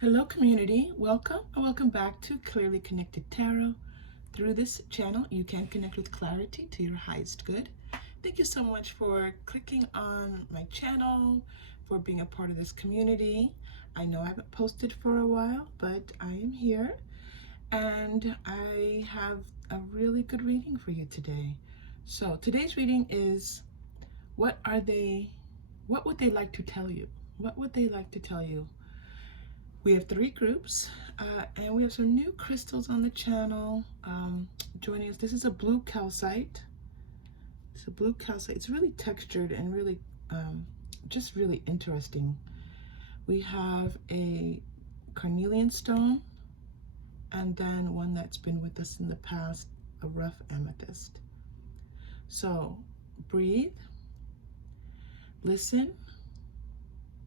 Hello community, welcome and welcome back to Clearly Connected Tarot. Through this channel you can connect with clarity to your highest good. Thank you so much for clicking on my channel, for being a part of this community. I know I haven't posted for a while, but I am here and I have a really good reading for you today. So today's reading is what would they like to tell you? What would they like to tell you? We have three groups, and we have some new crystals on the channel joining us. This is a blue calcite. It's a blue calcite. It's really textured and really, just really interesting. We have a carnelian stone, and then one that's been with us in the past, a rough amethyst. So breathe, listen,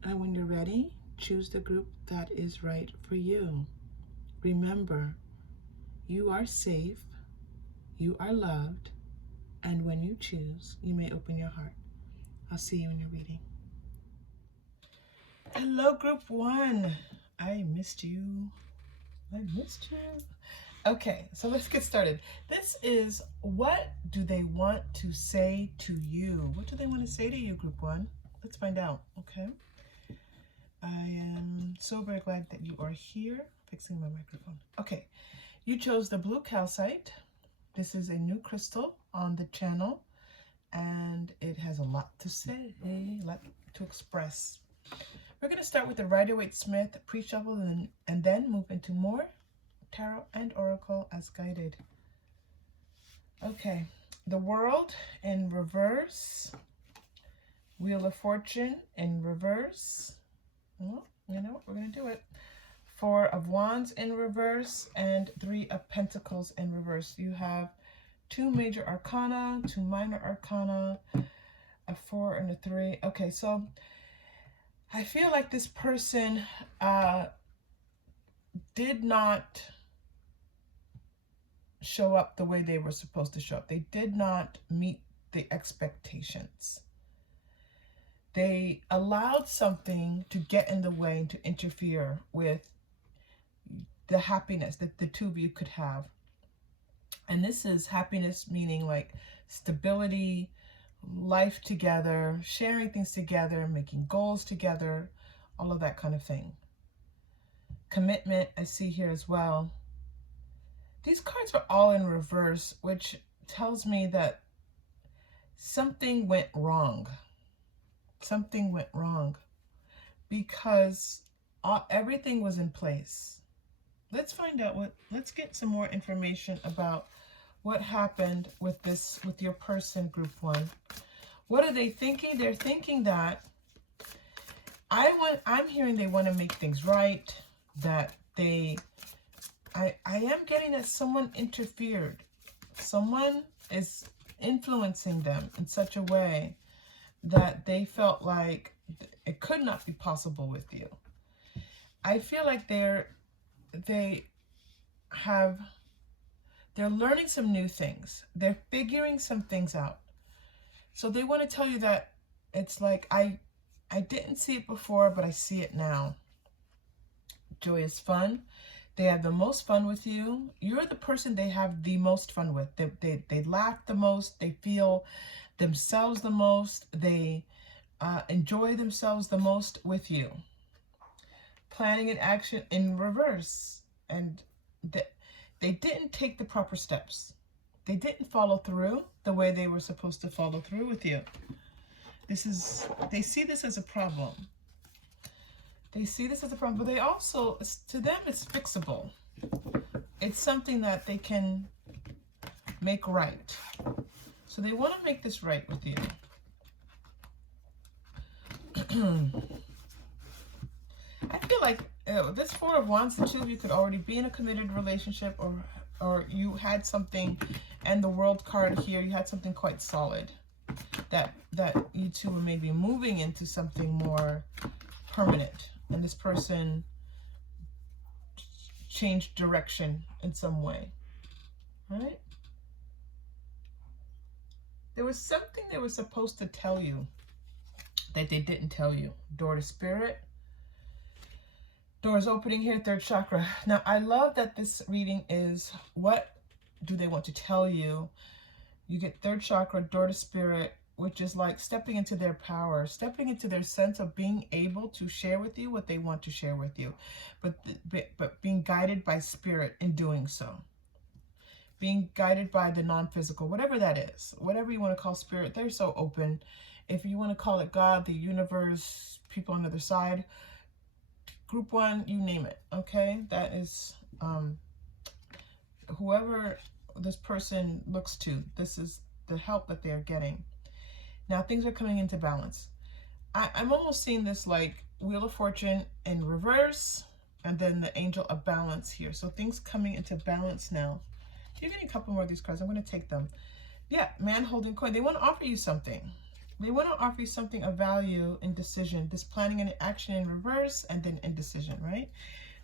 and when you're ready, choose the group that is right for you. Remember, you are safe, you are loved, and when you choose, you may open your heart. I'll see you in your reading. Hello, group one. I missed you. Okay, so let's get started. This is what do they want to say to you? What do they want to say to you, group one? Let's find out, okay? I am so very glad that you are here. Fixing my microphone. Okay, you chose the blue calcite. This is a new crystal on the channel, and it has a lot to say, a lot to express. We're going to start with the Rider-Waite-Smith pre-shuffle and then move into more tarot and oracle as guided. Okay, the World in reverse, Wheel of Fortune in reverse. Well, you know what, we're going to do it. Four of Wands in reverse and Three of Pentacles in reverse. You have two major arcana, two minor arcana, a 4 and a 3. Okay, so I feel like this person did not show up the way they were supposed to show up. They did not meet the expectations. They allowed something to get in the way and to interfere with the happiness that the two of you could have. And this is happiness meaning like stability, life together, sharing things together, making goals together, all of that kind of thing. Commitment, I see here as well. These cards are all in reverse, which tells me that something went wrong. Something went wrong because everything was in place. Let's find out let's get some more information about what happened with your person, group one. What are they thinking? They're thinking that I'm hearing they want to make things right, that I am getting that someone interfered. Someone is influencing them in such a way that they felt like it could not be possible with you. I feel like they're learning some new things. They're figuring some things out. So they want to tell you that it's like, I didn't see it before, but I see it now. Joy is fun. They have the most fun with you. You're the person they have the most fun with. They laugh the most. They feel themselves the most. They enjoy themselves the most with you. Planning and action in reverse. And they didn't take the proper steps. They didn't follow through the way they were supposed to follow through with you. They see this as a problem. They see this as a problem, but they also, to them, it's fixable. It's something that they can make right. So they want to make this right with you. I feel like this Four of Wands, the two of you could already be in a committed relationship, or you had something, and the World card here, you had something quite solid. That you two were maybe moving into something more permanent. And this person changed direction in some way, right? There was something they were supposed to tell you that they didn't tell you. Door to Spirit. Doors opening here, third chakra. Now, I love that this reading is, what do they want to tell you? You get third chakra, door to spirit, which is like stepping into their power, stepping into their sense of being able to share with you what they want to share with you, but being guided by spirit in doing so. Being guided by the non-physical, whatever that is, whatever you want to call spirit, they're so open. If you want to call it God, the universe, people on the other side, group one, you name it, okay? That is whoever this person looks to, this is the help that they're getting. Now things are coming into balance. I'm almost seeing this like Wheel of Fortune in reverse, and then the Angel of Balance here. So things coming into balance now. You're getting a couple more of these cards. I'm going to take them. Yeah, man holding coin. They want to offer you something. They want to offer you something of value in decision. This planning and action in reverse, and then indecision, right?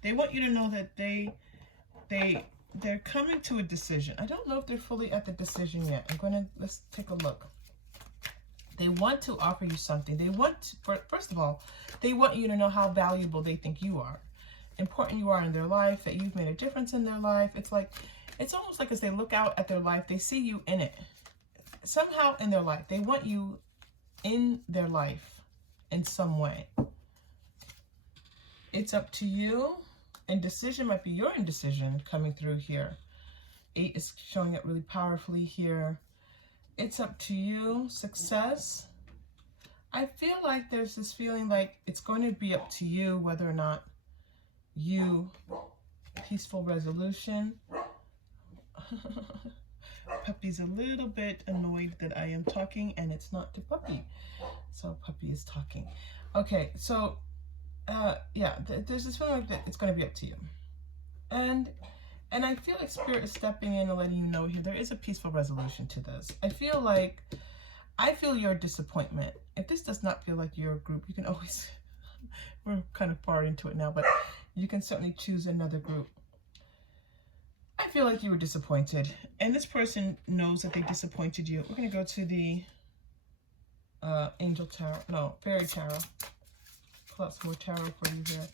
They want you to know that they're coming to a decision. I don't know if they're fully at the decision yet. Let's take a look. They want to offer you something. They want, first of all, they want you to know how valuable they think you are. Important you are in their life, that you've made a difference in their life. It's almost like as they look out at their life, they see you in it. Somehow in their life. They want you in their life in some way. It's up to you. Indecision might be your indecision coming through here. 8 is showing up really powerfully here. It's up to you. Success. I feel like there's this feeling like it's going to be up to you whether or not you, peaceful resolution. Puppy's a little bit annoyed that I am talking and it's not to Puppy. So Puppy is talking. Okay, so yeah, there's this feeling like that it's going to be up to you. And I feel like Spirit is stepping in and letting you know here there is a peaceful resolution to this. I feel your disappointment. If this does not feel like your group, you can always, we're kind of far into it now, but you can certainly choose another group. I feel like you were disappointed, and this person knows that they disappointed you. We're going to go to the Angel Tarot, no, Fairy Tarot. Pull out some more tarot for you here.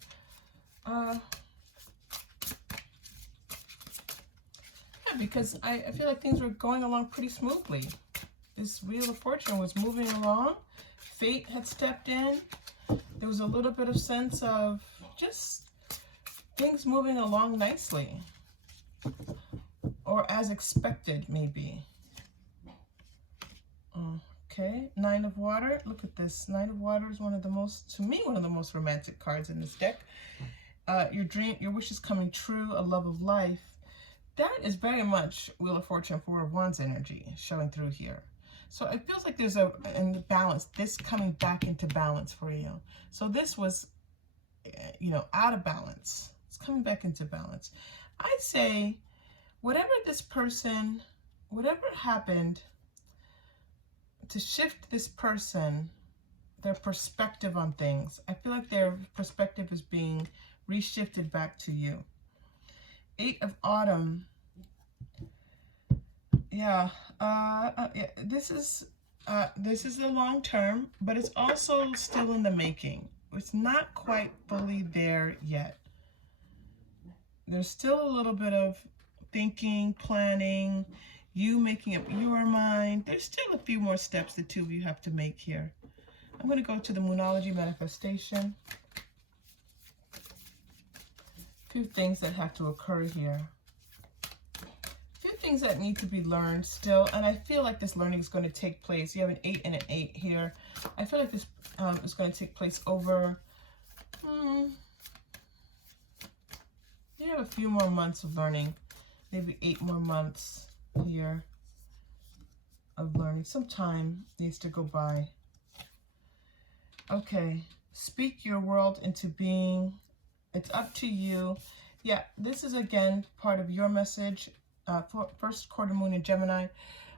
Yeah, because I feel like things were going along pretty smoothly. This Wheel of Fortune was moving along. Fate had stepped in. There was a little bit of sense of just things moving along nicely. Or as expected, maybe. Okay, Nine of Water. Look at this. Nine of Water is one of the most romantic cards in this deck. Your wish is coming true, a love of life. That is very much Wheel of Fortune, Four of Wands energy showing through here. So it feels like there's in balance, this coming back into balance for you. So this was, out of balance. It's coming back into balance. I'd say whatever happened to shift this person, their perspective on things, I feel like their perspective is being reshifted back to you. 8 of Autumn. Yeah, this is the long term, but it's also still in the making. It's not quite fully there yet. There's still a little bit of thinking, planning, you making up your mind. There's still a few more steps the two of you have to make here. I'm going to go to the Moonology manifestation. A few things that have to occur here. A few things that need to be learned still, and I feel like this learning is going to take place. You have an 8 and an 8 here. I feel like this is going to take place over... You have a few more months of learning, maybe 8 more months here of learning. Some time needs to go by. Okay, speak your world into being. It's up to you. Yeah, this is again part of your message. First quarter moon in Gemini.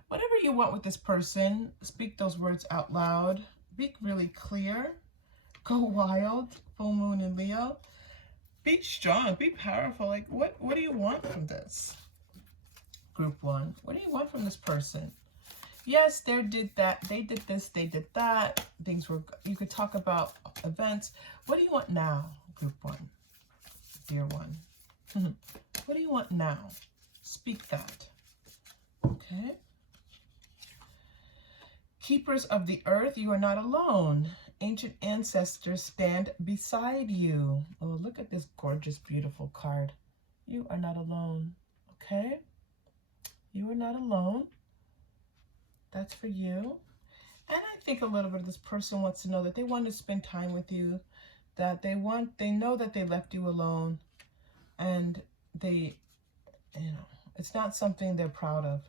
Whatever you want with this person, speak those words out loud. Be really clear. Go wild. Full moon in Leo. Be strong, be powerful. Like, what do you want from this? Group 1. What do you want from this person? Yes, they did that. They did this. They did that. You could talk about events. What do you want now, Group 1? dear one? What do you want now? Speak that. Okay. Keepers of the earth, you are not alone. Ancient ancestors stand beside you. Oh, look at this gorgeous, beautiful card. You are not alone. Okay? You are not alone. That's for you. And I think a little bit of this person wants to know that they want to spend time with you, that they know that they left you alone, and they, it's not something they're proud of.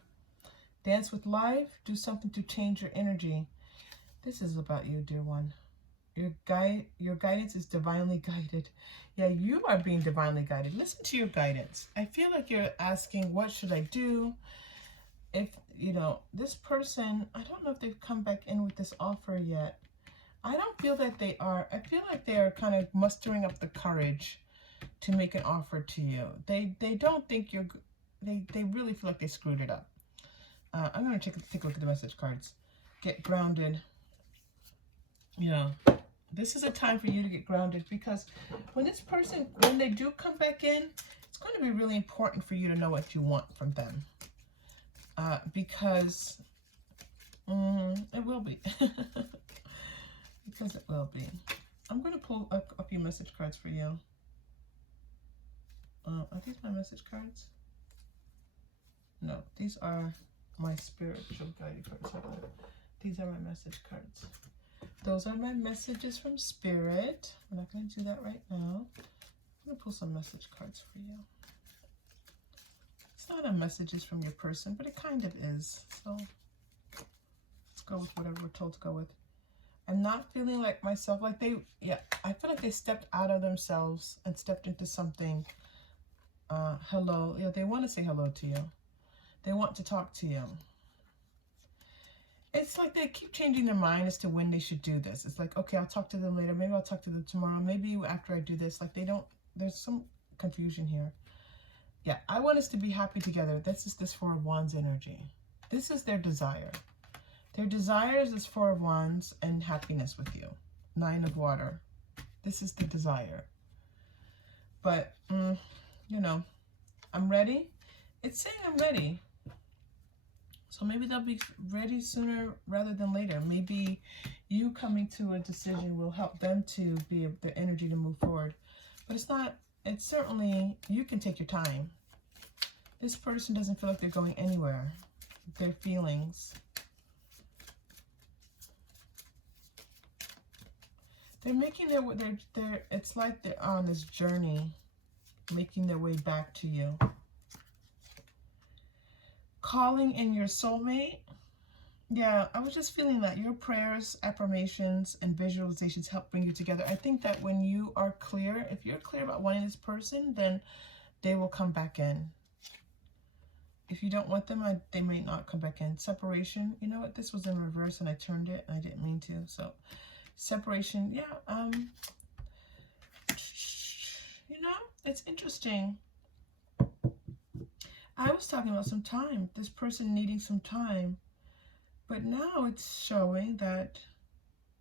Dance with life, do something to change your energy. This is about you, dear one. Your guidance is divinely guided. Yeah, you are being divinely guided. Listen to your guidance. I feel like you're asking, what should I do? If, this person, I don't know if they've come back in with this offer yet. I don't feel that they are. I feel like they are kind of mustering up the courage to make an offer to you. They don't think you're, they really feel like they screwed it up. I'm going to take a look at the message cards. Get grounded. This is a time for you to get grounded, because when they do come back in, it's going to be really important for you to know what you want from them. Because it will be. Because it will be. I'm going to pull a few message cards for you. Are these my message cards? No, these are my spiritual guiding cards. Hold on. These are my message cards. Those are my messages from Spirit. I'm not going to do that right now. I'm going to pull some message cards for you. It's not a messages from your person, but it kind of is. So let's go with whatever we're told to go with. I'm not feeling like myself. I feel like they stepped out of themselves and stepped into something. Hello. Yeah, they want to say hello to you. They want to talk to you. It's like they keep changing their mind as to when they should do this. It's like, okay, I'll talk to them later. Maybe I'll talk to them tomorrow. Maybe after I do this. Like there's some confusion here. Yeah, I want us to be happy together. This is this Four of Wands energy. This is their desire. Their desire is this Four of Wands and happiness with you. Nine of Water. This is the desire. But, I'm ready. It's saying I'm ready. So maybe they'll be ready sooner rather than later. Maybe you coming to a decision will help them to be the energy to move forward. But it's certainly, you can take your time. This person doesn't feel like they're going anywhere. Their feelings. They're making it's like they're on this journey, making their way back to you. Calling in your soulmate. Yeah, I was just feeling that your prayers, affirmations, and visualizations help bring you together. I think that when you are clear, if you're clear about wanting this person, then they will come back in. If you don't want them, they may not come back in. Separation. You know what? This was in reverse and I turned it and I didn't mean to. So separation. Yeah. It's interesting. I was talking about some time. This person needing some time. But now it's showing that,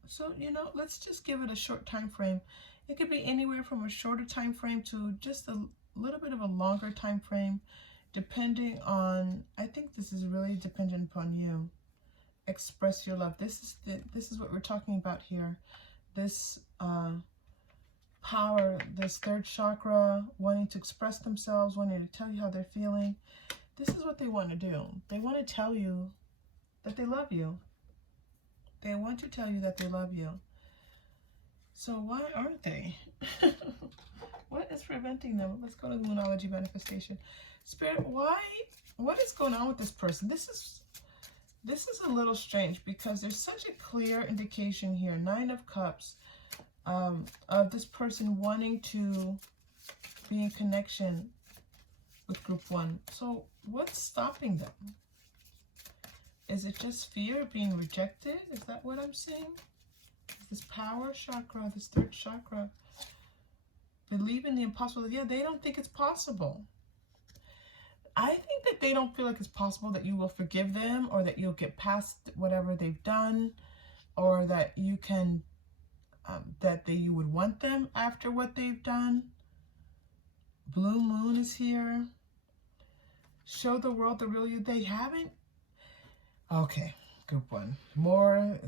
so, let's just give it a short time frame. It could be anywhere from a shorter time frame to just a little bit of a longer time frame, depending on, I think this is really dependent upon you. Express your love. This is what we're talking about here. This power, this third chakra, wanting to express themselves, wanting to tell you how they're feeling. This is what they want to do. They want to tell you that they love you. They want to tell you that they love you. So why aren't they? What is preventing them? Let's go to the Moonology manifestation. Spirit, what is going on with this person? This is a little strange because there's such a clear indication here. 9 of Cups. Of this person wanting to be in connection with group 1. So what's stopping them? Is it just fear of being rejected? Is that what I'm seeing? This power chakra, this third chakra, believe in the impossible. Yeah, they don't think it's possible. I think that they don't feel like it's possible that you will forgive them, or that you'll get past whatever they've done, or that you can you would want them after what they've done. Blue moon is here. Show the world the real you. They haven't. Okay, group one. We're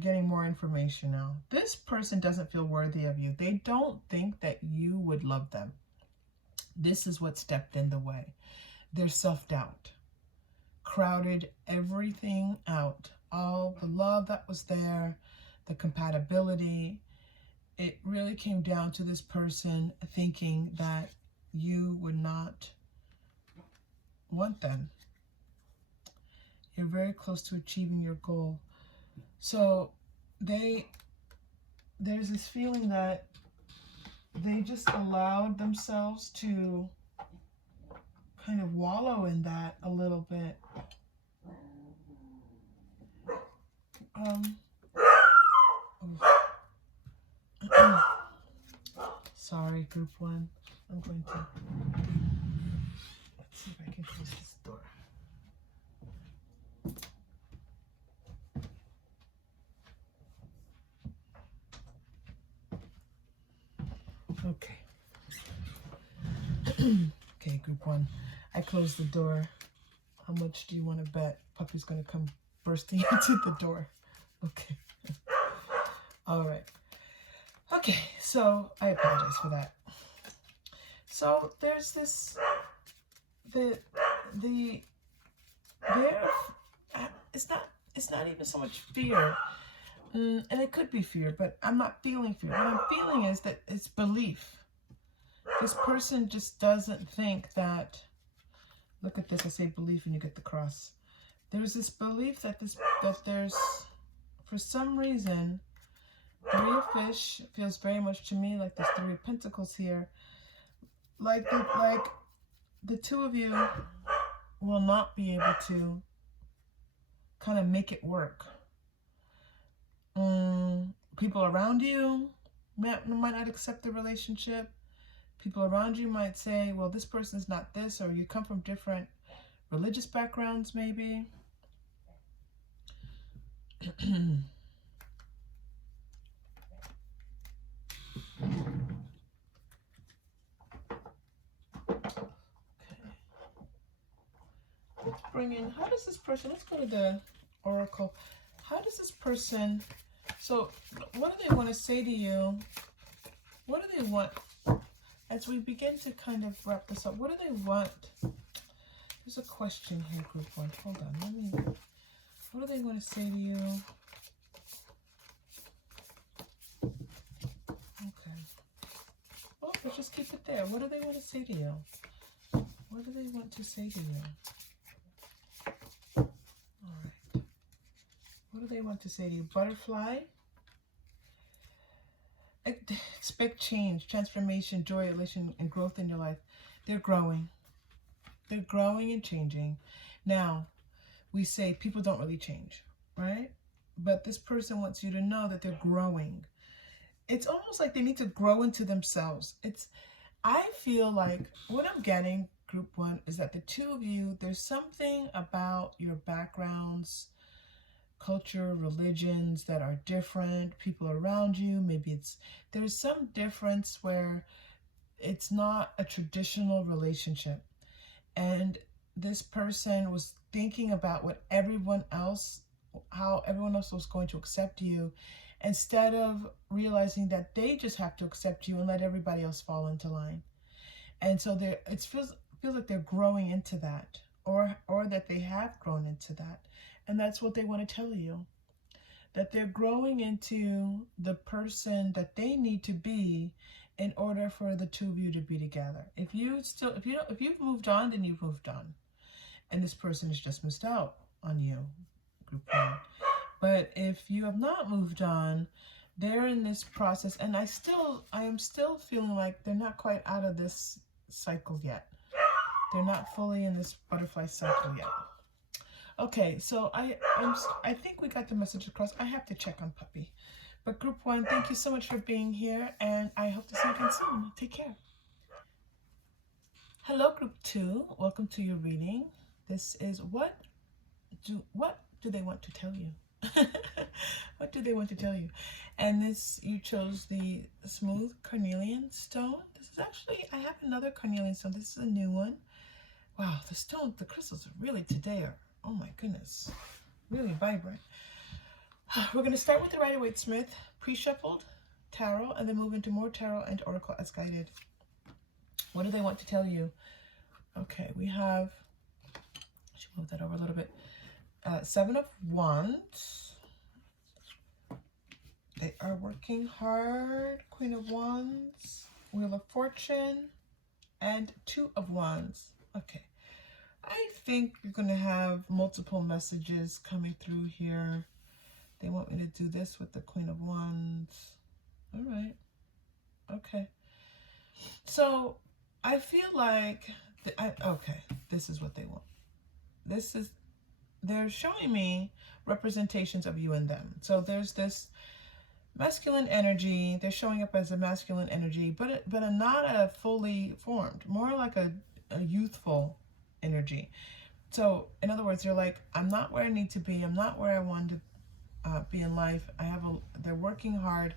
getting more information now. This person doesn't feel worthy of you. They don't think that you would love them. This is what stepped in the way. Their self-doubt crowded everything out. All the love that was there, the compatibility. It really came down to this person thinking that you would not want them. You're very close to achieving your goal. So there's this feeling that they just allowed themselves to kind of wallow in that a little bit. Sorry, group one. I'm going to, let's see if I can close this door. Okay. Okay, group one. I closed the door. How much do you want to bet Puppy's going to come bursting into the door? Okay. All right. Okay, so I apologize for that. So there's this, it's not even so much fear. And it could be fear, but I'm not feeling fear. What I'm feeling is that it's belief. This person just doesn't think that, look at this, I say belief and you get the cross. There's this belief that there's, for some reason, Three of Fish feels very much to me like there's Three of Pentacles here. Like the two of you will not be able to kind of make it work. People around you might not accept the relationship. People around you might say, well, this person's not this, or you come from different religious backgrounds, maybe. Okay. Let's bring in, how does this person, let's go to the Oracle. How does this person, so what do they want to say to you? What do they want? As we begin to kind of wrap this up, what do they want? There's a question here, group one. Hold on, what do they want to say to you? Okay. Oh, let's just keep it there. What do they want to say to you? What do they want to say to you? All right. What do they want to say to you? Butterfly. Expect change, transformation, joy, elation, and growth in your life. They're growing. They're growing and changing. Now, we say people don't really change, right? But this person wants you to know that they're growing. It's almost like they need to grow into themselves. I feel like what I'm getting, group one, is that the two of you, there's something about your backgrounds, culture, religions that are different, people around you, maybe there's some difference where it's not a traditional relationship. And this person was thinking about how everyone else was going to accept you, instead of realizing that they just have to accept you and let everybody else fall into line. And so it feels like they're growing into that, or that they have grown into that. And that's what they want to tell you, that they're growing into the person that they need to be in order for the two of you to be together. If you've moved on, then you've moved on, and this person has just missed out on you, group one. But if you have not moved on, they're in this process, and I am still feeling like they're not quite out of this cycle yet. They're not fully in this butterfly cycle yet. Okay, so I think we got the message across. I have to check on Puppy. But group one, thank you so much for being here, and I hope to see you again soon. Take care. Hello, group two. Welcome to your reading. This is what do they want to tell you? What do they want to tell you? And this, you chose the smooth carnelian stone. This is actually, I have another carnelian stone. This is a new one. Wow, the stone, the crystals really today are, oh my goodness, really vibrant. We're going to start with the Rider-Waite-Smith pre-shuffled tarot and then move into more tarot and oracle as guided. What do they want to tell you? Okay, we have, I should move that over a little bit. Seven of Wands. They are working hard. Queen of Wands, Wheel of Fortune, and Two of Wands. Okay. I think you're going to have multiple messages coming through here. They want me to do this with the Queen of Wands. All right. Okay. So I feel like, okay, this is what they want. They're showing me representations of you and them. So there's this masculine energy. They're showing up as a masculine energy, but not a fully formed, more like a youthful energy. So in other words, they're like, I'm not where I need to be. I'm not where I want to be in life. They're working hard.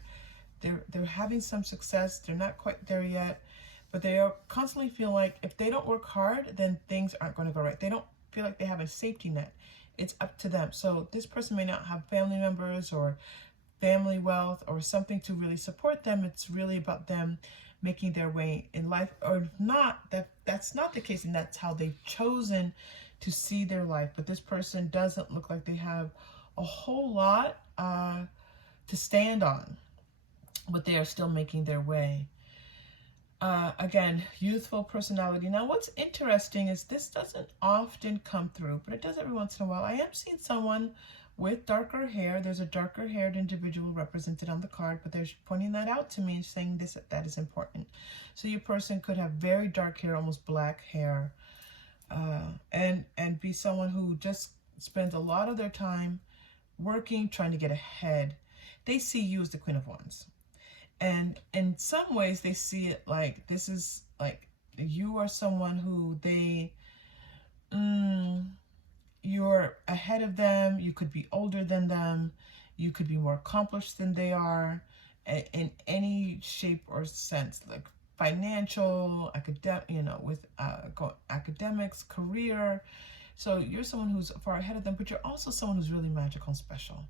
They're having some success. They're not quite there yet, but they are constantly feel like if they don't work hard, then things aren't going to go right. They don't feel like they have a safety net. It's up to them. So this person may not have family members or family wealth or something to really support them. It's really about them making their way in life, or if not, that's not the case, and that's how they've chosen to see their life. But this person doesn't look like they have a whole lot to stand on, but they are still making their way. Again, youthful personality. Now, what's interesting is this doesn't often come through, but it does every once in a while. I am seeing someone with darker hair. There's a darker haired individual represented on the card, but they're pointing that out to me and saying that is important. So your person could have very dark hair, almost black hair, and be someone who just spends a lot of their time working, trying to get ahead. They see you as the Queen of Wands. And in some ways they see it like this is like you are someone who you're ahead of them. You could be older than them. You could be more accomplished than they are in any shape or sense, like financial, academic, with academics, career. So you're someone who's far ahead of them, but you're also someone who's really magical and special.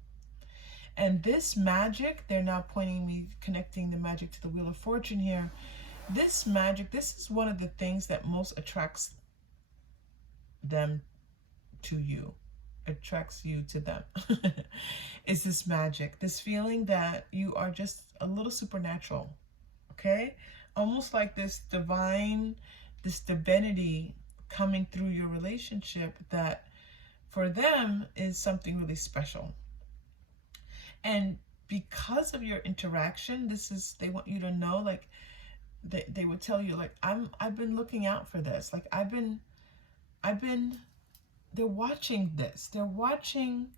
And this magic, they're now pointing me, connecting the magic to the Wheel of Fortune here. This magic, this is one of the things that most attracts them to you, attracts you to them, is this magic, this feeling that you are just a little supernatural, okay? Almost like this divinity coming through your relationship that for them is something really special. And because of your interaction, they want you to know, like, they would tell you, like, I've been looking out for this. Like, they're watching this. They're watching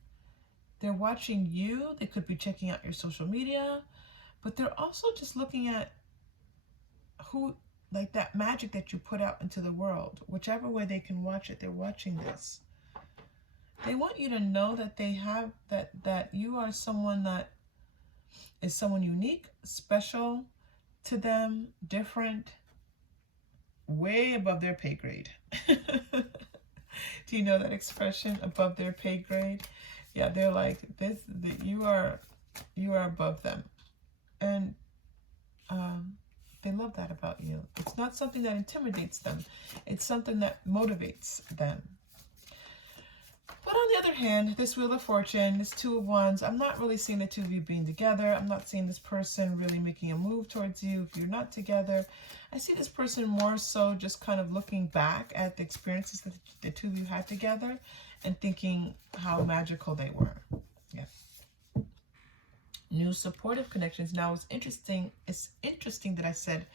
you. They could be checking out your social media, but they're also just looking at like that magic that you put out into the world. Whichever way they can watch it, they're watching this. They want you to know that they have that you are someone that is someone unique, special to them, different, way above their pay grade. Do you know that expression, above their pay grade? Yeah, they're like this. You are above them, and they love that about you. It's not something that intimidates them. It's something that motivates them. But on the other hand, this Wheel of Fortune, this Two of Wands, I'm not really seeing the two of you being together. I'm not seeing this person really making a move towards you if you're not together. I see this person more so just kind of looking back at the experiences that the two of you had together and thinking how magical they were. Yeah. New supportive connections. Now, it's interesting that I said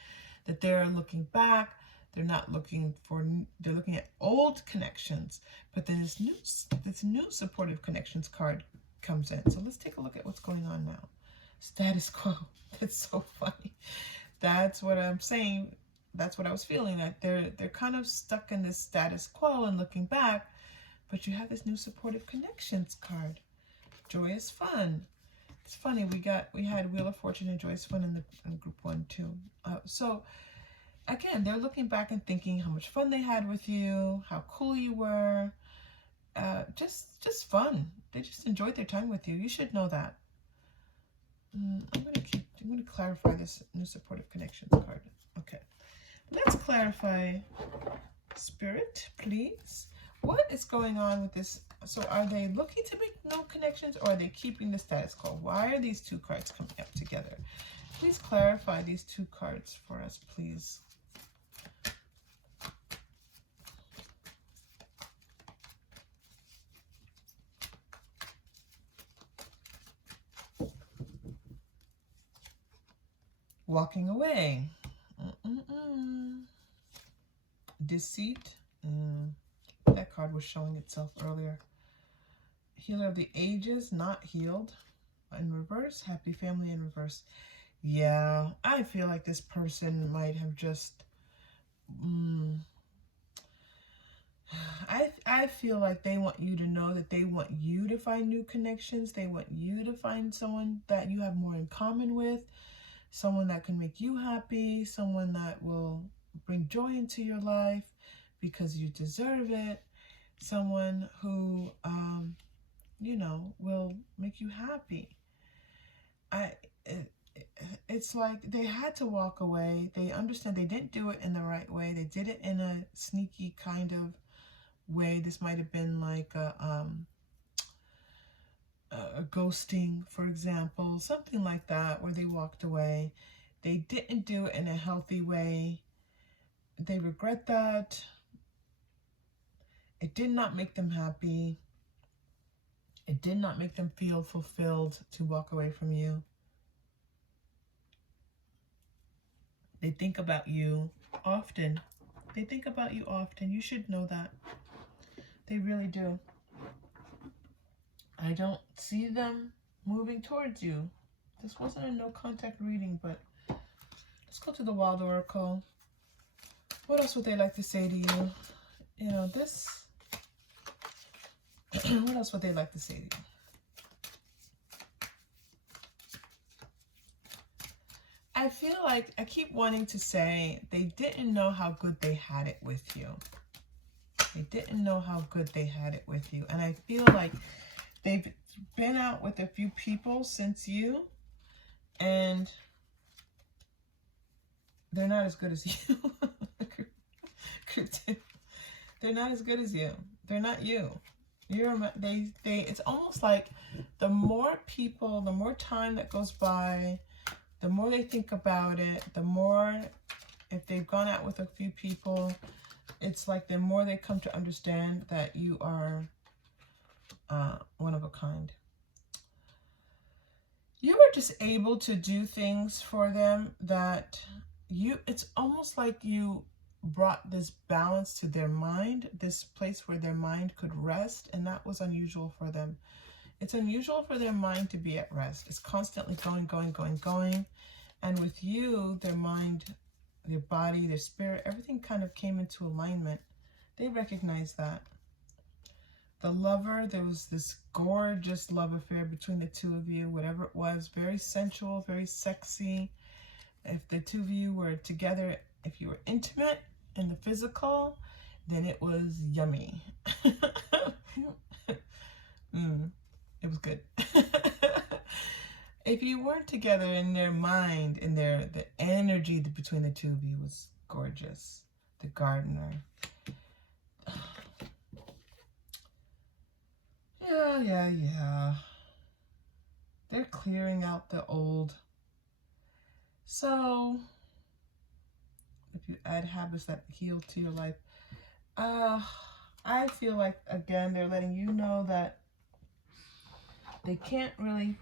that they're looking back. They're not looking for, they're looking at old connections, but then this new supportive connections card comes in. So let's take a look at what's going on now. Status quo. That's so funny. That's what I'm saying. That's what I was feeling, that they're kind of stuck in this status quo and looking back, but you have this new supportive connections card. Joyous fun. It's funny, we had Wheel of Fortune and Joyous Fun in group 1 too. So again, they're looking back and thinking how much fun they had with you, how cool you were. Just fun. They just enjoyed their time with you. You should know that. I'm going to clarify this new supportive connections card. Okay. Let's clarify, Spirit, please. What is going on with this? So are they looking to make no connections, or are they keeping the status quo? Why are these two cards coming up together? Please clarify these two cards for us, please. Walking away. Deceit. That card was showing itself earlier. Healer of the Ages, not healed. In reverse. Happy Family in reverse. Yeah, I feel like this person might have just... I feel like they want you to know that they want you to find new connections. They want you to find someone that you have more in common with. Someone that can make you happy. Someone that will bring joy into your life because you deserve it. Someone who, you know, will make you happy. It's like they had to walk away. They understand they didn't do it in the right way. They did it in a sneaky kind of way. This might have been like a ghosting, for example, something like that, where they walked away. They didn't do it in a healthy way. They regret that. It did not make them happy. It did not make them feel fulfilled to walk away from you. They think about you often. They think about you often. You should know that. They really do. I don't see them moving towards you. This wasn't a no contact reading, but let's go to the Wild Oracle. What else would they like to say to you? You know, this... what else would they like to say to you? I feel like I keep wanting to say they didn't know how good they had it with you. They didn't know how good they had it with you. And I feel like they've been out with a few people since you, and they're not as good as you. They're not as good as you. They're not you. It's almost like the more people, the more time that goes by, the more they think about it, the more, if they've gone out with a few people, it's like the more they come to understand that you are one of a kind. You were just able to do things for them that it's almost like you brought this balance to their mind, this place where their mind could rest, and that was unusual for them. It's unusual for their mind to be at rest. It's constantly going. And with you, their mind, their body, their spirit, everything kind of came into alignment. They recognize that. The Lover, there was this gorgeous love affair between the two of you, whatever it was, very sensual, very sexy. If the two of you were together, if you were intimate in the physical, then it was yummy. It was good. If you weren't together, in their mind, in the energy between the two of you was gorgeous. The Gardener. Yeah. They're clearing out the old. So, if you add habits that heal to your life, I feel like, again, they're letting you know that they can't really,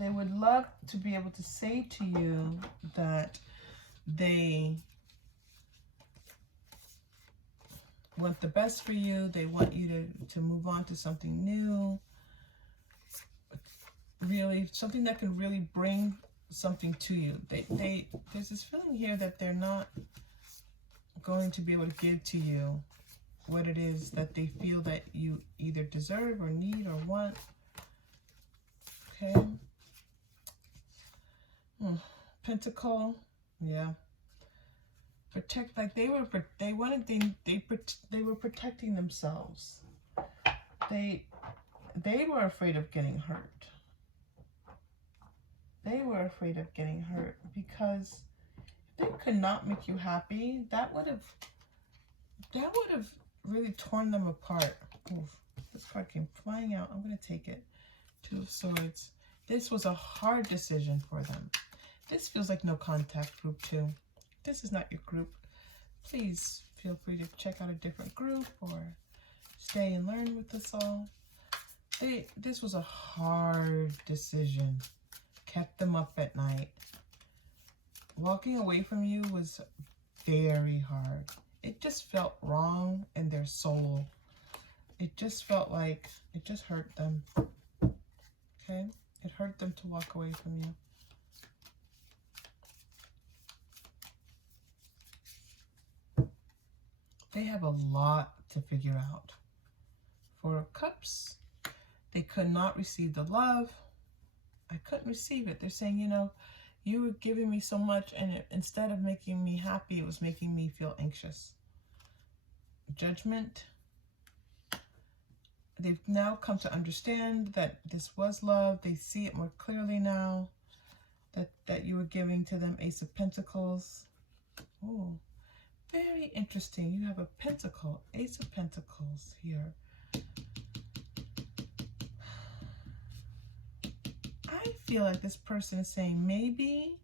they would love to be able to say to you that they want the best for you. They want you to move on to something new. Really, something that can really bring something to you. There's this feeling here that they're not going to be able to give to you what it is that they feel that you either deserve or need or want. Okay. Pentacle. Yeah. Protect, like they were protecting themselves. They were afraid of getting hurt. They were afraid of getting hurt because if they could not make you happy, that would have really torn them apart. Oof, this card came flying out. I'm going to take it. Two of Swords. This was a hard decision for them. This feels like no contact group too. This is not your group. Please feel free to check out a different group or stay and learn with us all. This was a hard decision. Kept them up at night. Walking away from you was very hard. It just felt wrong in their soul. It just felt like it just hurt them. Okay? It hurt them to walk away from you. They have a lot to figure out. Four of Cups. They could not receive the love. I couldn't receive it. They're saying, you know, you were giving me so much, and instead of making me happy, it was making me feel anxious. Judgment. They've now come to understand that this was love. They see it more clearly now, that you were giving to them. Ace of Pentacles. Oh, very interesting. You have a pentacle, Ace of Pentacles here. I feel like this person is saying, maybe,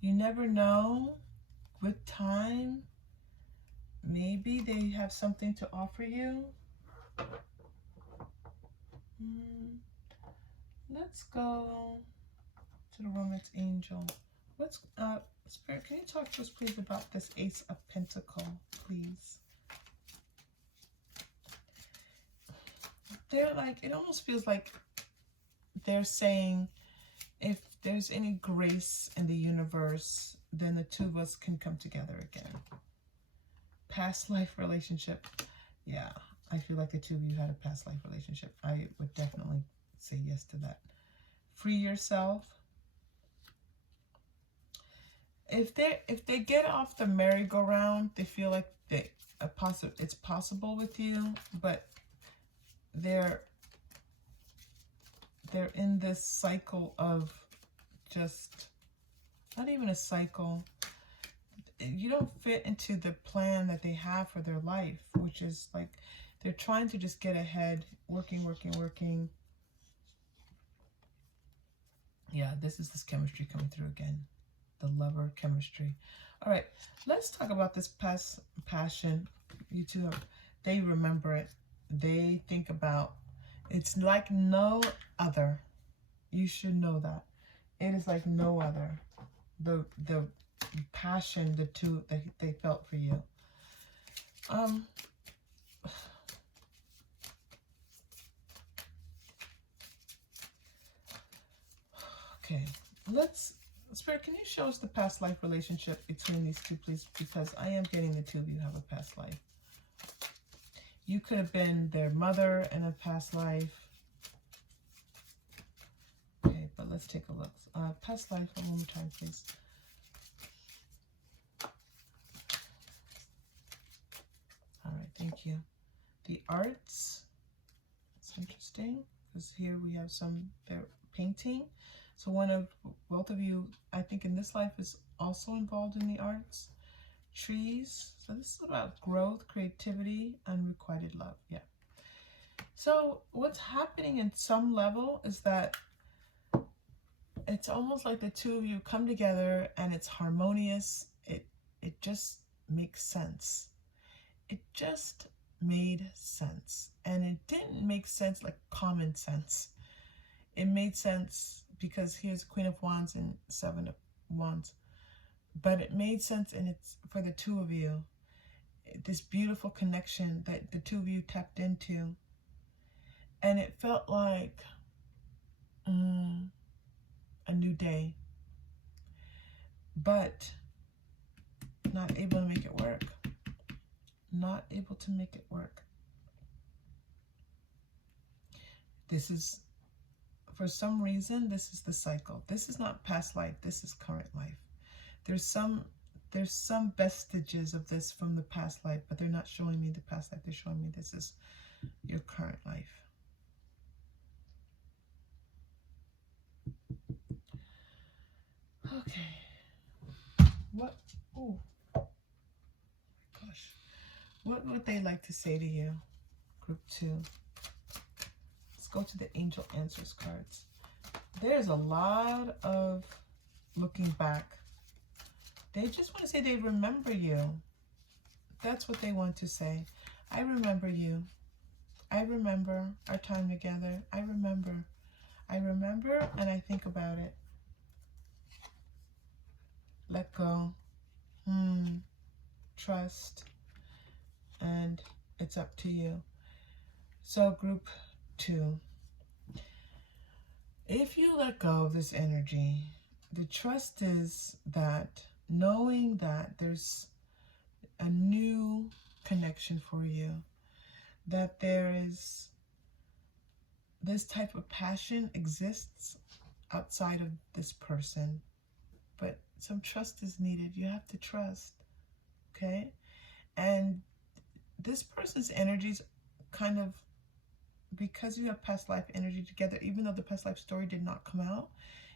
you never know, with time, maybe they have something to offer you. Let's go to the Romance Angel. What's Spirit, can you talk to us please about this Ace of Pentacle, please? They're like, it almost feels like they're saying, if there's any grace in the universe, then the two of us can come together again. Past life relationship. Yeah, I feel like the two of you had a past life relationship. I would definitely say yes to that. Free yourself. If they get off the merry-go-round, they feel like it's possible with you, but they're in this cycle of just, not even a cycle. You don't fit into the plan that they have for their life, which is like they're trying to just get ahead, working. Yeah, this is this chemistry coming through again. The lover chemistry. All right, let's talk about this past passion. You two, they remember it. They think about, it's like no other. You should know that. It is like no other. The passion the two that they felt for you. Okay, Spirit, can you show us the past life relationship between these two, please? Because I am getting the two of you have a past life. You could have been their mother in a past life. Okay, but let's take a look. Past life, one more time, please. All right, thank you. The arts. It's interesting because here we have they're painting. So both of you, I think in this life, is also involved in the arts. Trees. So this is about growth, creativity, unrequited love. Yeah. So what's happening in some level is that it's almost like the two of you come together and it's harmonious. It just makes sense. It just made sense. And it didn't make sense like common sense. It made sense because here's Queen of Wands and Seven of Wands. But it made sense, and it's for the two of you. This beautiful connection that the two of you tapped into. And it felt like a new day. But not able to make it work. Not able to make it work. This is for some reason, this is the cycle. This is not past life. This is current life. There's some vestiges of this from the past life, but they're not showing me the past life. They're showing me this is your current life. Okay. What? Oh, gosh. What would they like to say to you, Group 2? Let's go to the Angel Answers cards. There's a lot of looking back. They just want to say they remember you. That's what they want to say. I remember you. I remember our time together. I remember. I remember and I think about it. Let go. Trust. And it's up to you. So Group 2. If you let go of this energy, the trust is that knowing that there's a new connection for you, that there is this type of passion exists outside of this person, but some trust is needed. You have to trust, okay? And this person's energies kind of, because you have past life energy together, even though the past life story did not come out,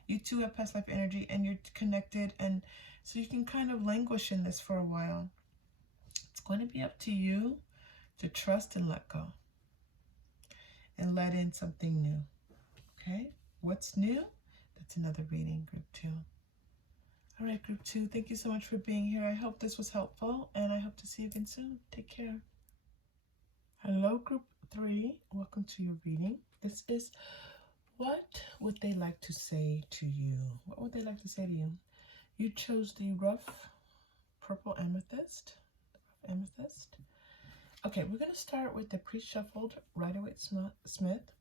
you two have past life energy and you're connected, and so you can kind of languish in this for a while. It's going to be up to you to trust and let go and let in something new. Okay? What's new? That's another reading, Group 2. All right, Group 2, thank you so much for being here. I hope this was helpful, and I hope to see you again soon. Take care. Hello, Group 3. Welcome to your reading. This is what would they like to say to you? What would they like to say to you? You chose the rough purple amethyst. Amethyst. Okay, we're going to start with the pre-shuffled Rider-Waite-Smith,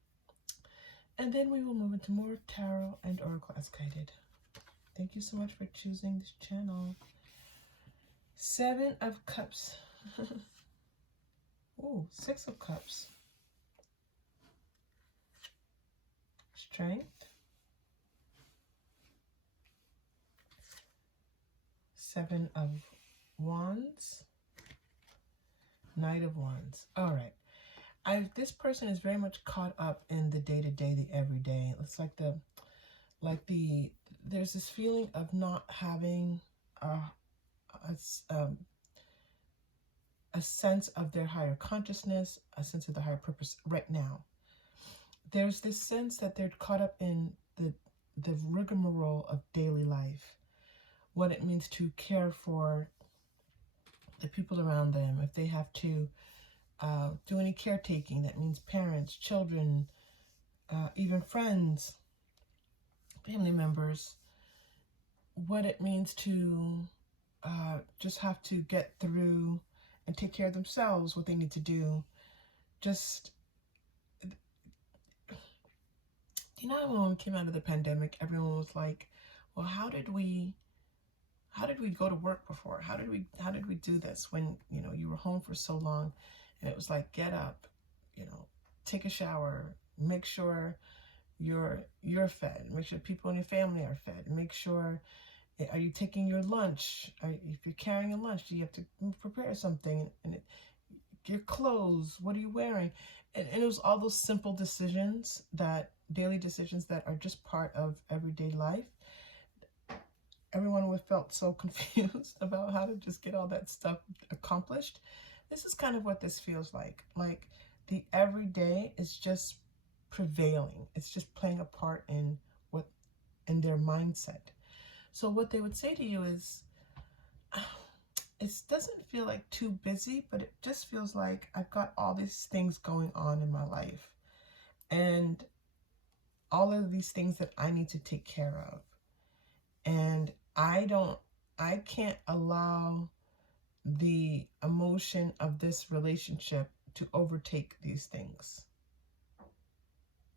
and then we will move into more tarot and oracle as guided. Thank you so much for choosing this channel. 7 of Cups. Ooh, 6 of Cups. Strength. 7 of Wands. Knight of Wands. All right. This person is very much caught up in the day-to-day, the everyday. It's like there's this feeling of not having a sense of their higher consciousness, a sense of their higher purpose right now. There's this sense that they're caught up in the rigmarole of daily life, what it means to care for the people around them. If they have to do any caretaking, that means parents, children, even friends, family members, what it means to just have to get through and take care of themselves, what they need to do. Just, you know, when we came out of the pandemic, everyone was like, well, how did we go to work before? How did we do this when, you know, you were home for so long? And it was like, get up, you know, take a shower, make sure you're fed, make sure people in your family are fed, make sure, are you taking your lunch? If you're carrying a lunch, do you have to prepare something? And your clothes, what are you wearing? And it was all those simple decisions, daily decisions that are just part of everyday life. Everyone would felt so confused about how to just get all that stuff accomplished. This is kind of what this feels like. Like the everyday is just prevailing. It's just playing a part in their mindset. So what they would say to you is, it doesn't feel like too busy, but it just feels like I've got all these things going on in my life, and all of these things that I need to take care of. And I can't allow the emotion of this relationship to overtake these things.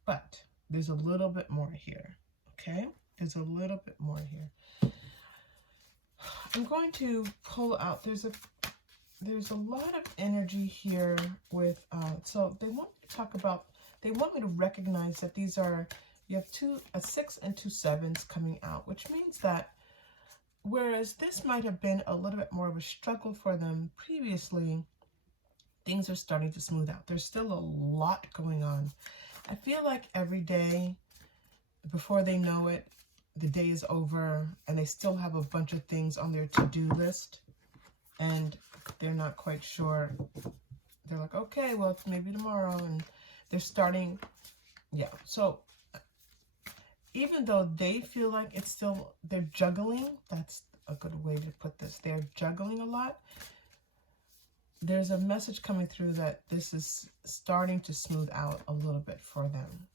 But there's a little bit more here, okay? There's a little bit more here. I'm going to pull out, there's a lot of energy here with, so they want me to talk about, they want me to recognize that these are You have a 6 and 2 sevens coming out, which means that whereas this might have been a little bit more of a struggle for them previously, things are starting to smooth out. There's still a lot going on. I feel like every day, before they know it, the day is over and they still have a bunch of things on their to-do list and they're not quite sure. They're like, okay, well, it's maybe tomorrow, and they're starting, yeah. So even though they feel like it's still, they're juggling, that's a good way to put this, they're juggling a lot, there's a message coming through that this is starting to smooth out a little bit for them.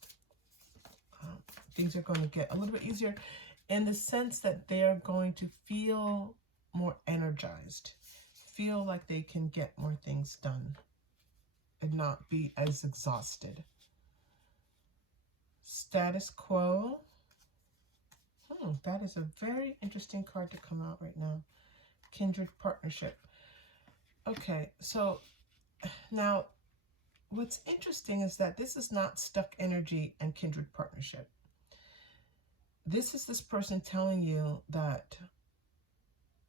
Things are going to get a little bit easier in the sense that they're going to feel more energized, feel like they can get more things done and not be as exhausted. Status quo. That is a very interesting card to come out right now. Kindred partnership. Okay, so now what's interesting is that this is not stuck energy and kindred partnership. This is this person telling you that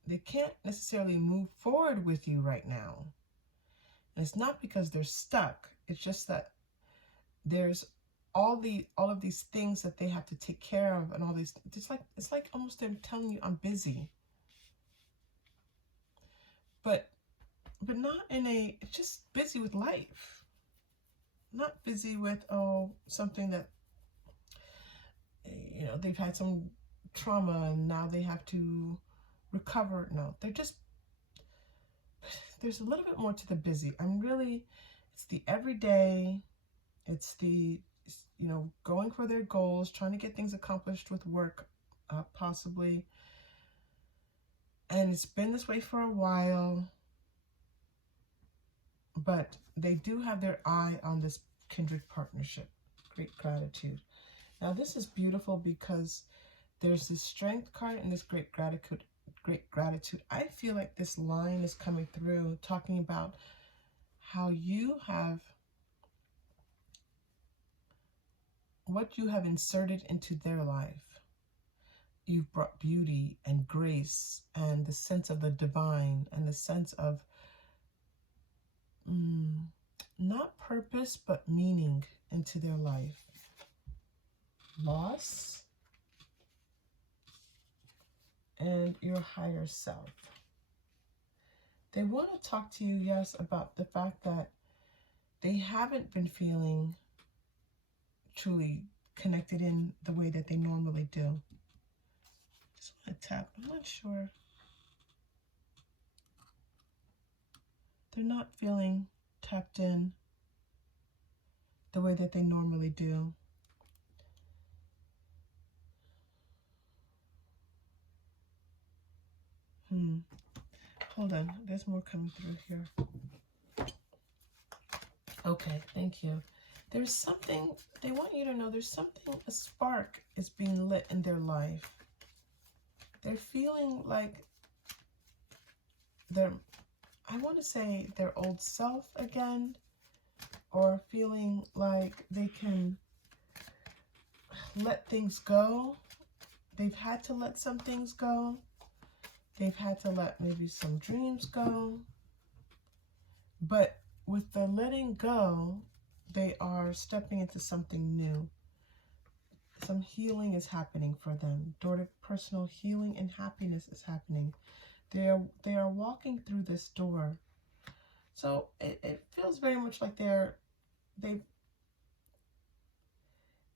they can't necessarily move forward with you right now. And it's not because they're stuck. It's just that there's all of these things that they have to take care of, and all these, it's like almost they're telling you, I'm busy. But not in a, it's just busy with life. Not busy with, oh, something that, you know, they've had some trauma and now they have to recover. No, they're just, there's a little bit more to the busy. It's the everyday, it's the, you know, going for their goals, trying to get things accomplished with work, possibly. And it's been this way for a while, but they do have their eye on this kindred partnership. Great gratitude. Now this is beautiful because there's this strength card and this great gratitude. Great gratitude. I feel like this line is coming through talking about how you have, what you have inserted into their life. You've brought beauty and grace and the sense of the divine and the sense of not purpose but meaning into their life. Loss and your higher self. They want to talk to you, yes, about the fact that they haven't been feeling truly connected in the way that they normally do. Just want to tap. I'm not sure. They're not feeling tapped in the way that they normally do. Hold on. There's more coming through here. Okay, thank you. There's something, they want you to know there's something, a spark is being lit in their life. They're feeling like they're, I want to say their old self again, or feeling like they can let things go. They've had to let some things go. They've had to let maybe some dreams go. But with the letting go, they are stepping into something new. Some healing is happening for them. Personal healing and happiness is happening. They are walking through this door. So it feels very much like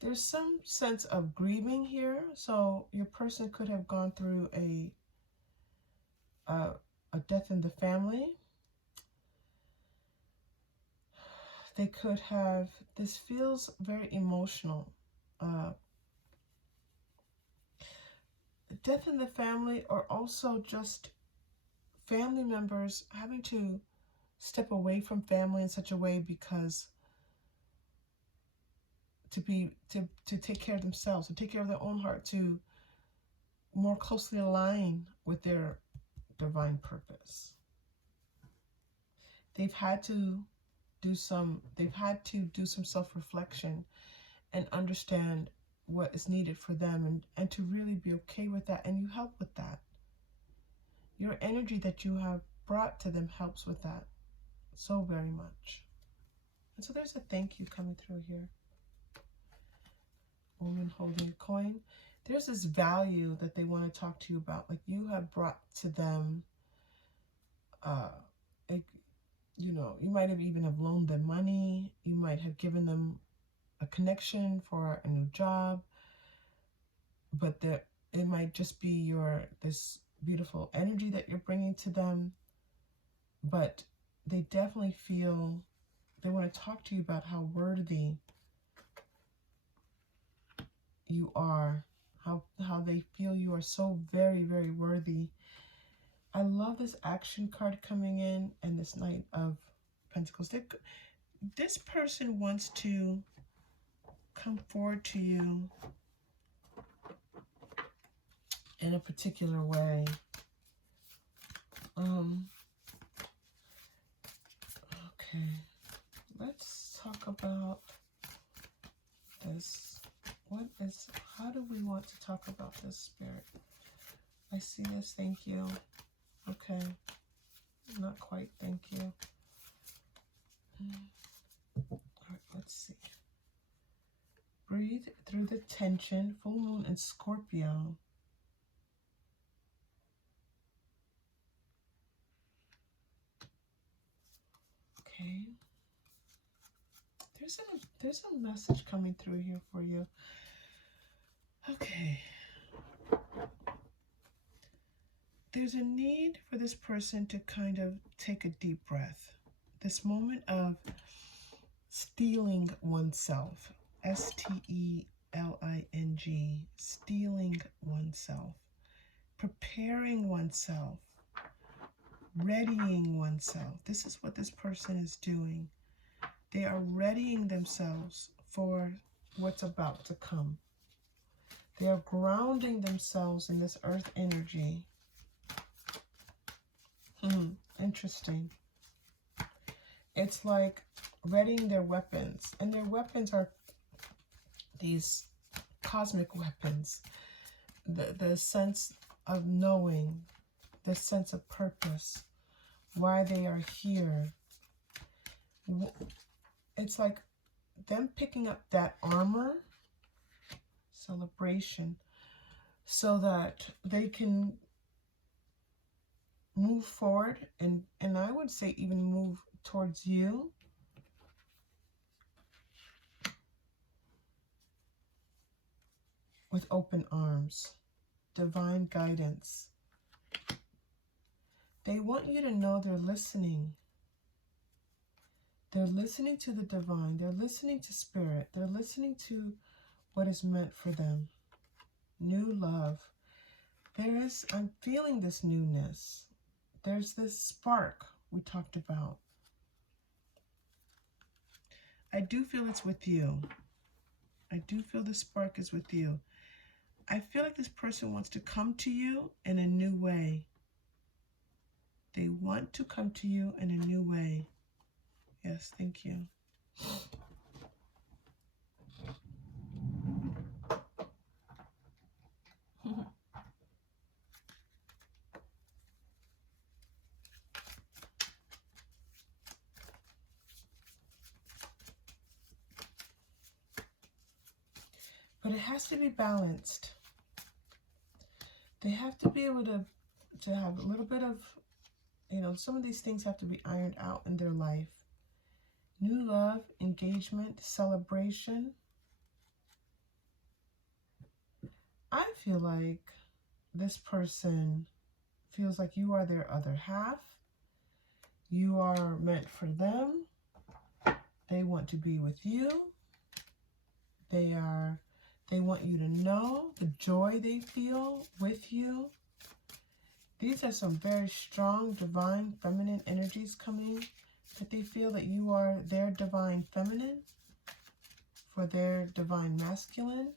there's some sense of grieving here. So your person could have gone through a death in the family. They could have, this feels very emotional. Death in the family, or also just family members having to step away from family in such a way because to take care of themselves, to take care of their own heart, to more closely align with their divine purpose. They've had to do some self-reflection and understand what is needed for them, and to really be okay with that, and you help with that. Your energy that you have brought to them helps with that so very much. And so there's a thank you coming through here. Woman holding a coin. There's this value that they want to talk to you about. Like you have brought to them, you know, you might have even have loaned them money. You might have given them a connection for a new job. But it might just be this beautiful energy that you're bringing to them. But they definitely feel, they want to talk to you about how worthy you are, how they feel you are so very, very worthy. I love this action card coming in, and this Knight of Pentacles. This person wants to come forward to you in a particular way. Okay, let's talk about this. How do we want to talk about this, Spirit? I see this, thank you. Okay, not quite, thank you. All right, let's see. Breathe through the tension, full moon in Scorpio. Okay. There's a message coming through here for you. Okay. There's a need for this person to kind of take a deep breath. This moment of steeling oneself. S-T-E-L-I-N-G. Steeling oneself. Preparing oneself. Readying oneself. This is what this person is doing. They are readying themselves for what's about to come. They are grounding themselves in this earth energy. Interesting. It's like readying their weapons. And their weapons are these cosmic weapons. The sense of knowing, the sense of purpose, why they are here. It's like them picking up that armor, celebration, so that they can move forward and I would say even move towards you. With open arms, divine guidance. They want you to know they're listening. They're listening to the divine. They're listening to spirit. They're listening to what is meant for them. New love. I'm feeling this newness. There's this spark we talked about. I do feel it's with you. I do feel the spark is with you. I feel like this person wants to come to you in a new way. They want to come to you in a new way. Yes, thank you. But it has to be balanced. They have to be able to have a little bit of, some of these things have to be ironed out in their life. New love, engagement, celebration. I feel like this person feels like you are their other half. You are meant for them. They want to be with you. They want you to know the joy they feel with you. These are some very strong, divine, feminine energies coming, that they feel that you are their divine feminine for their divine masculine.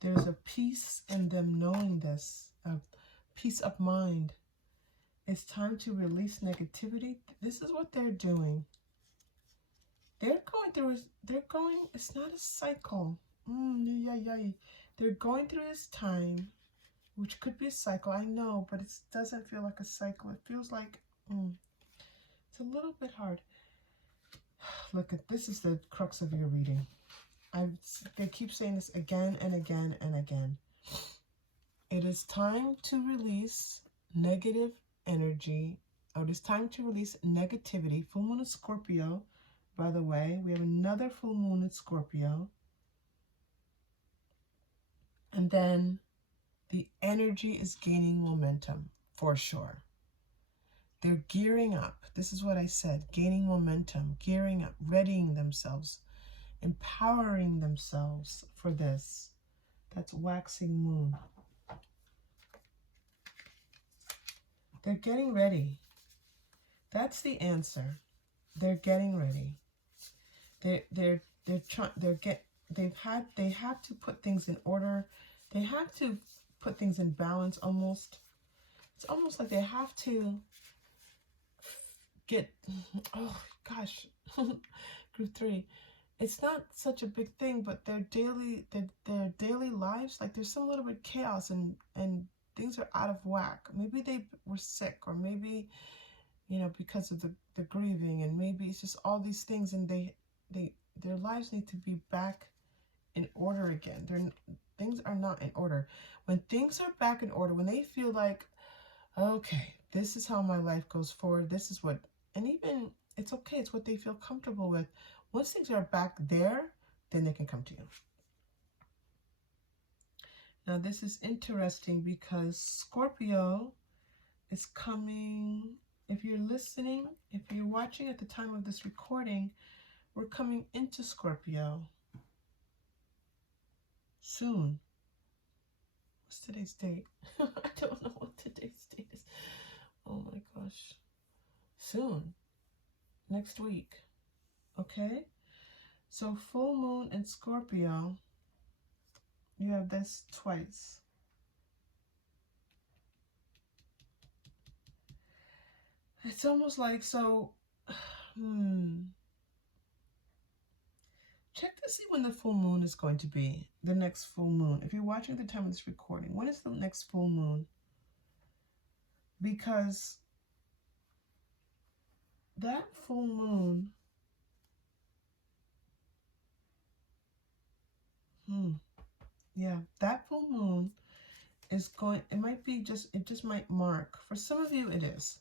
There's a peace in them knowing this, a peace of mind. It's time to release negativity. This is what they're doing. It's not a cycle. They're going through this time, which could be a cycle, I know, but it doesn't feel like a cycle. It feels like, it's a little bit hard. Look, this is the crux of your reading. They keep saying this again and again and again. It is time to release negative energy. Oh, it is time to release negativity. Full moon in Scorpio, by the way. We have another full moon in Scorpio. And then the energy is gaining momentum, for sure. They're gearing up. This is what I said. Gaining momentum, gearing up, readying themselves, empowering themselves for this. That's waxing moon. They're getting ready. That's the answer. They're getting ready. They have to put things in order. They have to put things in balance almost. It's almost like they have to get, oh gosh, group 3. It's not such a big thing, but their daily lives, like there's some little bit chaos and things are out of whack. Maybe they were sick, or maybe, because of the grieving, and maybe it's just all these things, and their lives need to be back in order again. Things are not in order. When things are back in order, when they feel like, okay, this is how my life goes forward, this is what, and even, it's okay, it's what they feel comfortable with. Once things are back there, then they can come to you. Now, this is interesting because Scorpio is coming. If you're listening, if you're watching at the time of this recording, we're coming into Scorpio soon. What's today's date? I don't know what today's date is. Oh my gosh. Soon. Next week. Okay? So full moon in Scorpio, you have this twice. It's almost like, so, check to see when the full moon is going to be, the next full moon. If you're watching at the time of this recording, when is the next full moon? Because that full moon, yeah, that full moon is going, it just might mark. For some of you, it is.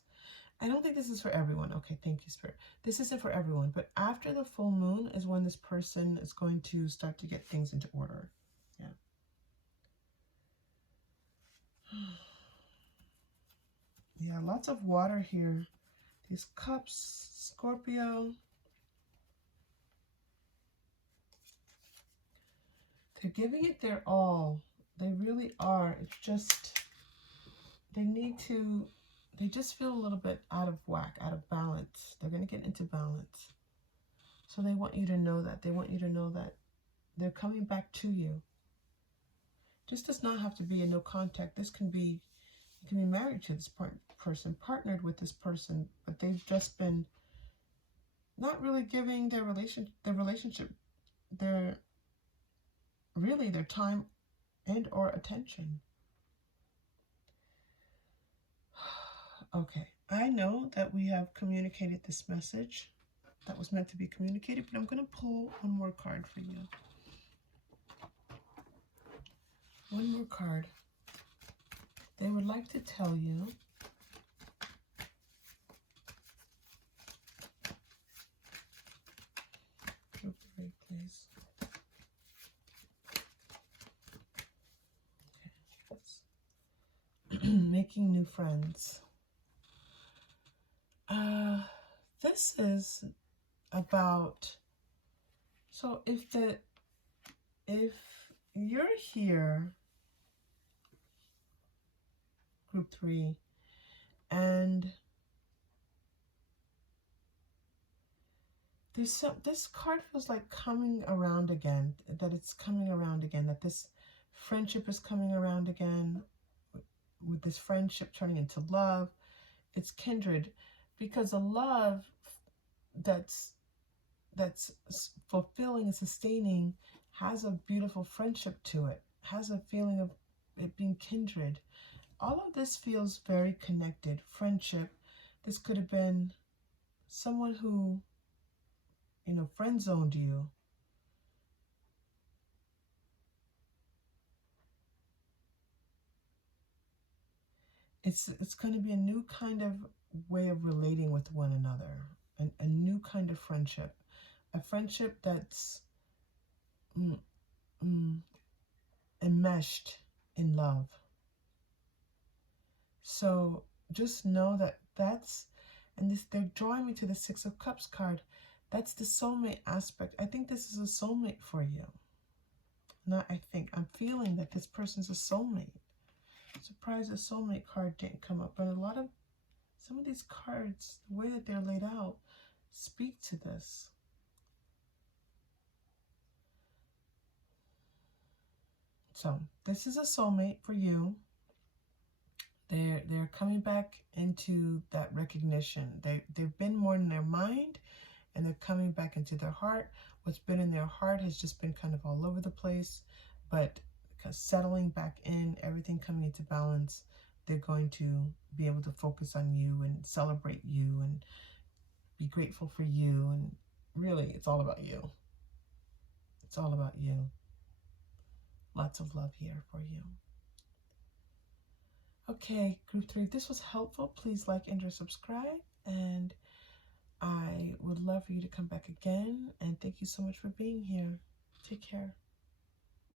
I don't think this is for everyone. Okay, thank you, Spirit. This isn't for everyone, but after the full moon is when this person is going to start to get things into order. Yeah. Yeah, lots of water here. These cups, Scorpio. They're giving it their all. They really are. It's just, they just feel a little bit out of whack, out of balance. They're going to get into balance. So they want you to know that. They want you to know that they're coming back to you. This does not have to be a no contact. This can be, you can be married to this person, partnered with this person, but they've just been not really giving their relationship their time and or attention. Okay, I know that we have communicated this message that was meant to be communicated, but I'm going to pull one more card for you. One more card. They would like to tell you group 3, please. Okay. Making new friends. This is about, so if you're here, group 3, and this card feels like coming around again, that it's coming around again, that this friendship is coming around again, with this friendship turning into love. It's kindred, because a love that's that's fulfilling and sustaining has a beautiful friendship to it, has a feeling of it being kindred. All of this feels very connected. Friendship. This could have been someone who, friend zoned you. It's going to be a new kind of way of relating with one another, a new kind of friendship, a friendship that's enmeshed in love. So just know and they're drawing me to the Six of Cups card. That's the soulmate aspect. I think this is a soulmate for you. I'm feeling that this person's a soulmate. Surprised the soulmate card didn't come up, but some of these cards, the way that they're laid out, speak to this. So this is a soulmate for you. They're coming back into that recognition. They've been more in their mind, and they're coming back into their heart. What's been in their heart has just been kind of all over the place, but settling back in, everything coming into balance, they're going to be able to focus on you and celebrate you and be grateful for you. And really, it's all about you. It's all about you. Lots of love here for you. Okay, group 3, if this was helpful, please like and or subscribe. And I would love for you to come back again. And thank you so much for being here. Take care.